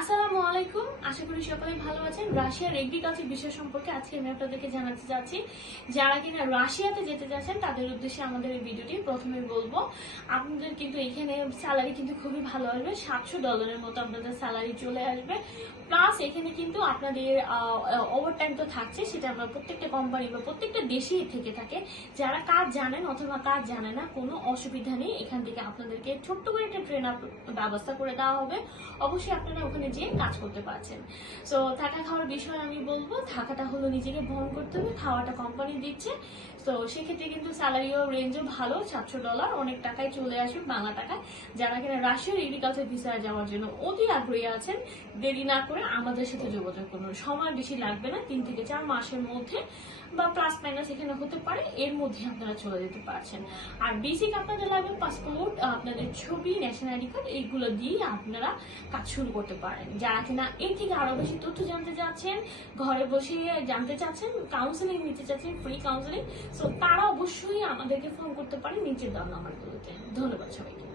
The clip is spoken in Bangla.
আসসালামু আলাইকুম। আশা করি সকলেই ভালো আছেন। রাশিয়ার এগ্রিকালচার বিষয় সম্পর্কে আজকে আমি আপনাদেরকে জানাতে চাচ্ছি যারা কিনা রাশিয়াতে যেতে যাচ্ছেন, তাদের উদ্দেশ্যে আমাদের এই ভিডিওটি প্রথমে বলব। আপনাদের কিন্তু এখানে স্যালারি কিন্তু খুবই ভালো আসবে। সাতশো ডলারের মতো আপনাদের স্যালারি চলে আসবে। প্লাস এখানে কিন্তু আপনাদের ওভারটাইম তো থাকছে। সেটা আমরা প্রত্যেকটা কোম্পানি বা প্রত্যেকটা দেশেই থেকে থাকে। যারা কাজ জানেন অথবা কাজ জানে না, কোনো অসুবিধা নেই। এখান থেকে আপনাদেরকে ছোট্ট করে একটা ট্রেন ব্যবস্থা করে দেওয়া হবে। অবশ্যই আপনারা ওখানে যেয়ে কাজ করতে পারছেন। সো থাকা খাওয়ার বিষয়ে আমি বলব, থাকাটা হলো নিজেকে বহন করতে হবে, খাওয়াটা কোম্পানি দিচ্ছে। তো সেক্ষেত্রে কিন্তু স্যালারিও রেঞ্জও ভালো, সাতশো ডলার অনেক টাকায় চলে আসবে বাংলা টাকায়। যারা কিনা রাশিয়ার এগ্রিকালচার ভিসায় যাওয়ার জন্য অতি আগ্রহী আছেন, দেরি না করে আমাদের সাথে যোগাযোগ করুন। সময় বেশি লাগবে না, তিন থেকে চার মাসের মধ্যে বা প্লাস মাইনাস এখানে হতে পারে, এর মধ্যে আপনারা চলে যেতে পারছেন। আর বেসিক আপনাদের লাগবে পাসপোর্ট আপনাদের ছবি ন্যাশনাল আইডি কার্ড এইগুলো দিয়ে আপনারা কাজ শুরু করতে পারেন। যারা কিনা এর থেকে আরও বেশি তথ্য জানতে চাচ্ছেন, ঘরে বসে জানতে চাচ্ছেন কাউন্সিলিং নিতে চাচ্ছেন ফ্রি কাউন্সিলিং সো তারা অবশ্যই আমাদেরকে ফোন করতে পারে নিচের দেওয়া নাম্বারগুলোতে ধন্যবাদ সবাইকে।